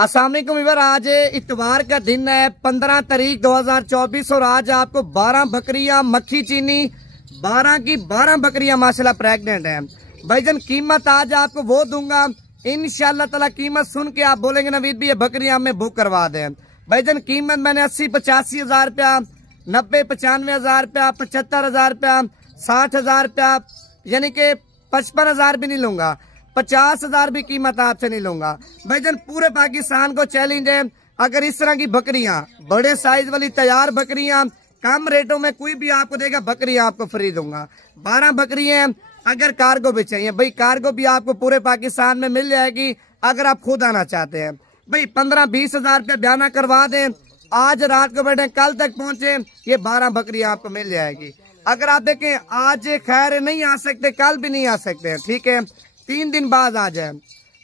अस्सलाम वालेकुम व्यूअर, आज इतवार का दिन है 15 तारीख 2024 और आज आपको 12 बकरियां मक्खी चीनी 12 की 12 बकरियां माशाल्लाह प्रेग्नेंट हैं। भाईजान कीमत आज आपको वो दूंगा इंशाल्लाह ताला। कीमत सुन के आप बोलेंगे नवीद भी ये बकरियां हमें बुक करवा दें। भाईजान कीमत मैंने 80-85 हजार रुपया, 90-95 हजार रुपया, 75 हजार रुपया, 60 हजार रुपया, यानी कि 55 हजार भी नहीं लूंगा, 50 हजार भी कीमत आपसे नहीं लूंगा। भाईजान पूरे पाकिस्तान को चैलेंज है, अगर इस तरह की बकरियां बड़े साइज वाली तैयार बकरियां कम रेटों में कोई भी आपको देगा बकरियां आपको फ्री दूंगा। 12 बकरियां अगर कार्गो भी चाहिए भाई, कार्गो भी आपको पूरे पाकिस्तान में मिल जाएगी अगर आप खुद आना चाहते हैं। भाई 15-20 हजार रुपया बयाना करवा दें, आज रात को बैठे कल तक पहुंचे, ये 12 बकरियां आपको मिल जाएगी। अगर आप देखें आज खैर नहीं आ सकते, कल भी नहीं आ सकते, ठीक है 3 दिन बाद आ जाए,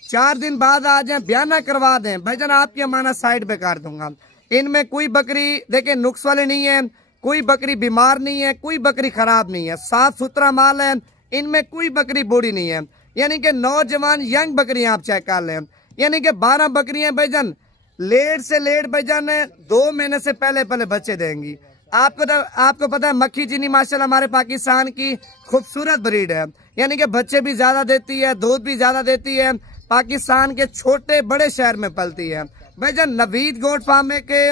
4 दिन बाद आ जाए, बयाना करवा दें। भाईजान आपकी अमानत साइड पे कर दूंगा। इनमें कोई बकरी देखे नुक्स वाले नहीं है, कोई बकरी बीमार नहीं है, कोई बकरी खराब नहीं है, साफ सुथरा माल है। इनमें कोई बकरी बूढ़ी नहीं है, यानी कि नौजवान यंग बकरियां आप चेक कर लें। यानी कि 12 बकरियां भाईजान लेट से लेट भाईजान 2 महीने से पहले बच्चे देंगी। आपको पता है मक्खी चीनी माशाल्लाह हमारे पाकिस्तान की खूबसूरत ब्रीड है, यानी कि बच्चे भी ज्यादा देती है, दूध भी ज्यादा देती है, पाकिस्तान के छोटे बड़े शहर में पलती है। भाईजान नवीद गोट फार्म के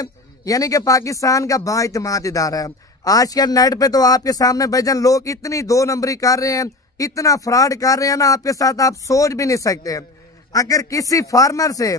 यानी कि पाकिस्तान का बाइतमाद इदारा है। आजकल नेट पे तो आपके सामने भाईजान लोग इतनी 2 नंबरी कर रहे हैं, इतना फ्रॉड कर रहे हैं ना, आपके साथ आप सोच भी नहीं सकते। अगर किसी फार्मर से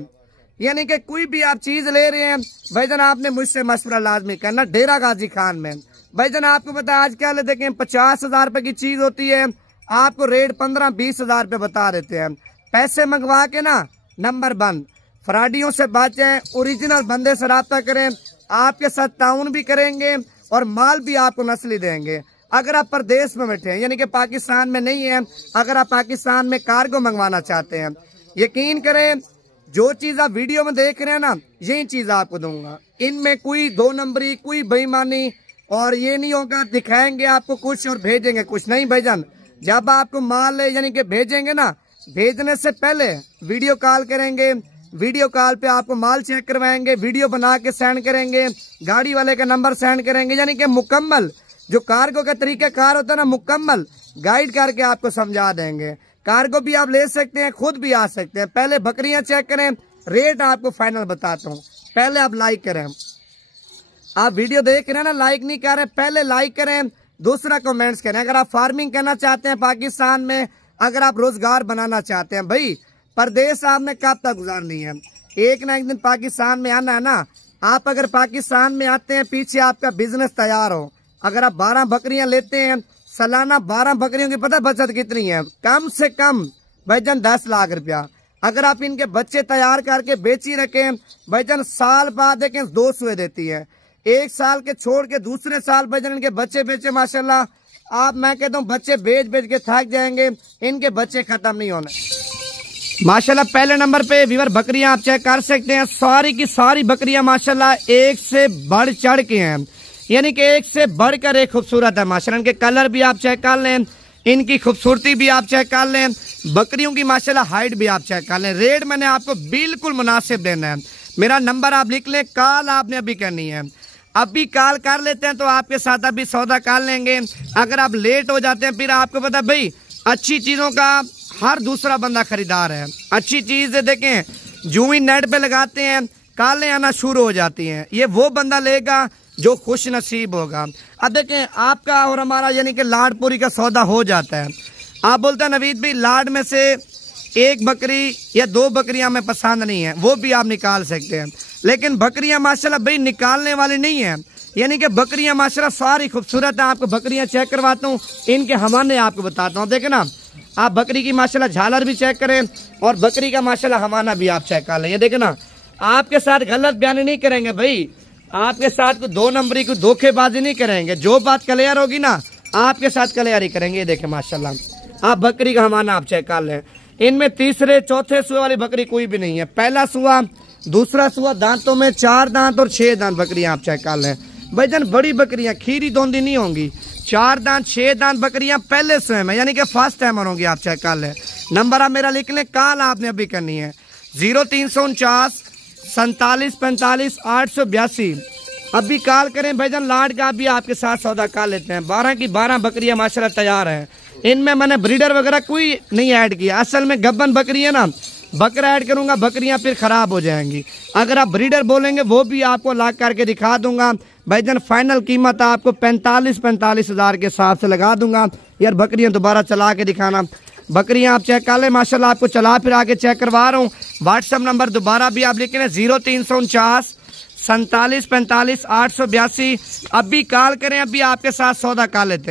यानी कि कोई भी आप चीज ले रहे हैं भाईजान आपने मुझसे मशवरा लाजमी करना। डेरा गाजी खान में भाईजान आपको पता है आजकल देखें 50 हजार रुपए की चीज होती है, आपको रेट 15-20 हजार रुपए बता देते हैं। पैसे मंगवा के ना नंबर बंद, फ्रॉडियों से बचें, ओरिजिनल बंदे से राब्ता करें, आपके साथ ताउन भी करेंगे और माल भी आपको नस्ली देंगे। अगर आप प्रदेश में बैठे हैं यानी कि पाकिस्तान में नहीं है, अगर आप पाकिस्तान में कार्गो मंगवाना चाहते हैं, यकीन करें जो चीज आप वीडियो में देख रहे हैं ना यही चीज आपको दूंगा। इनमें कोई 2 नंबरी, कोई बेईमानी और ये नहीं होगा दिखाएंगे आपको कुछ और भेजेंगे कुछ नहीं। भाईजान जब आपको माल यानी कि भेजेंगे ना, भेजने से पहले वीडियो कॉल करेंगे, वीडियो कॉल पे आपको माल चेक करवाएंगे, वीडियो बना के सेंड करेंगे, गाड़ी वाले का नंबर सेंड करेंगे, यानी कि मुकम्मल जो कार्गो का तरीका कार होता है ना मुकम्मल गाइड करके आपको समझा देंगे। कार्गो भी आप ले सकते हैं, खुद भी आ सकते हैं। पहले बकरियां चेक करें, रेट आपको फाइनल बताता हूँ। पहले आप लाइक करें, आप वीडियो देख रहे हैं ना लाइक नहीं कर रहे, पहले लाइक करें, दूसरा कमेंट्स करें। अगर आप फार्मिंग करना चाहते हैं पाकिस्तान में, अगर आप रोजगार बनाना चाहते हैं, भाई परदेश आपने कब तक गुजारनी है, एक ना एक दिन पाकिस्तान में आना है ना। आप अगर पाकिस्तान में आते हैं, पीछे आपका बिजनेस तैयार हो, अगर आप 12 बकरियां लेते हैं, सालाना 12 बकरियों की पता बचत कितनी है, कम से कम भाईजान 10 लाख रुपया। अगर आप इनके बच्चे तैयार करके बेची रखें भाईजान, साल बाद देखें 2 सुए देती है। 1 साल के छोड़ के दूसरे साल भाईजान इनके बच्चे बेचे माशाल्लाह, आप मैं कहता हूँ बच्चे बेच के थक जाएंगे, इनके बच्चे खत्म नहीं होने माशाल्लाह। पहले नंबर पे व्यूअर बकरियां आप चेक कर सकते हैं, सारी की सारी बकरियां माशाल्लाह एक से बढ़ चढ़ के हैं, यानी कि एक से बढ़कर एक खूबसूरत है माशाल्लाह। इनके कलर भी आप चेक कर लें, इनकी खूबसूरती भी आप चेक कर लें, बकरियों की माशाल्लाह हाइट भी आप चेक कर लें। रेट मैंने आपको बिल्कुल मुनासिब देना है। मेरा नंबर आप लिख लें, कॉल आपने अभी करनी है, अभी कॉल कर लेते हैं तो आपके साथ अभी सौदा कर लेंगे। अगर आप लेट हो जाते हैं फिर आपको पता भाई अच्छी चीजों का हर दूसरा बंदा खरीदार है। अच्छी चीज देखें जो ही नेट पे लगाते हैं कालें आना शुरू हो जाती हैं, ये वो बंदा लेगा जो खुश नसीब होगा। अब देखें आपका और हमारा यानी कि लाडपुरी का सौदा हो जाता है। आप बोलते हैं नवीद भाई लाड में से 1 बकरी या 2 बकरियां हमें पसंद नहीं है, वो भी आप निकाल सकते हैं, लेकिन बकरियां माशाल्लाह भाई निकालने वाली नहीं है, यानी कि बकरियां माशाल्लाह सारी खूबसूरत है। आपको बकरियां चेक करवाता हूँ, इनके हवाने आपको बताता हूँ। देखे ना आप बकरी की माशाल्लाह झालर भी चेक करें और बकरी का माशाल्लाह हवाना भी आप चेक कर लें। ये देखे ना आपके साथ गलत बयानी नहीं करेंगे भाई, आपके साथ कोई 2 नंबरी को धोखेबाजी नहीं करेंगे, जो बात क्लियर होगी ना आपके साथ क्लियर ही करेंगे। ये देखें माशाल्लाह आप बकरी का हवाना आप चेक कर लें, इनमें तीसरे चौथे सुए वाली बकरी कोई भी नहीं है। पहला सुआ, दूसरा सुआ, दांतों में 4 दांत और 6 दांत बकरियां आप चेक कर लें। भाईजान बड़ी बकरियां खीरी धोंदी नहीं होंगी, 4 दांत 6 दांत बकरियां पहले सुए में, यानी कि फर्स्ट टाइमर होंगी आप चेक कर लें। नंबर आप मेरा लिख लें, कॉल आपने अभी करनी है 0349 4745 882। अभी कॉल करें भाईजान, लाड का भी आपके साथ सौदा कर लेते हैं। 12 की 12 बकरियां माशाल्लाह तैयार हैं। इनमें मैंने ब्रीडर वगैरह कोई नहीं ऐड किया। असल में गब्बन बकरी है ना, बकरा ऐड करूंगा बकरियां फिर खराब हो जाएंगी। अगर आप ब्रीडर बोलेंगे वो भी आपको ला करके दिखा दूंगा। भाईजान फाइनल कीमत आपको 45 हज़ार के हिसाब से लगा दूंगा। यार बकरियां दोबारा चला के दिखाना। बकरियां आप चेक कर ले माशाल्लाह, आपको चला फिर आके चेक करवा रहा हूँ। व्हाट्सएप नंबर दोबारा भी आप लिखे 0349 4745 882। अभी कॉल करें, अभी आपके साथ सौदा कर लेते हैं।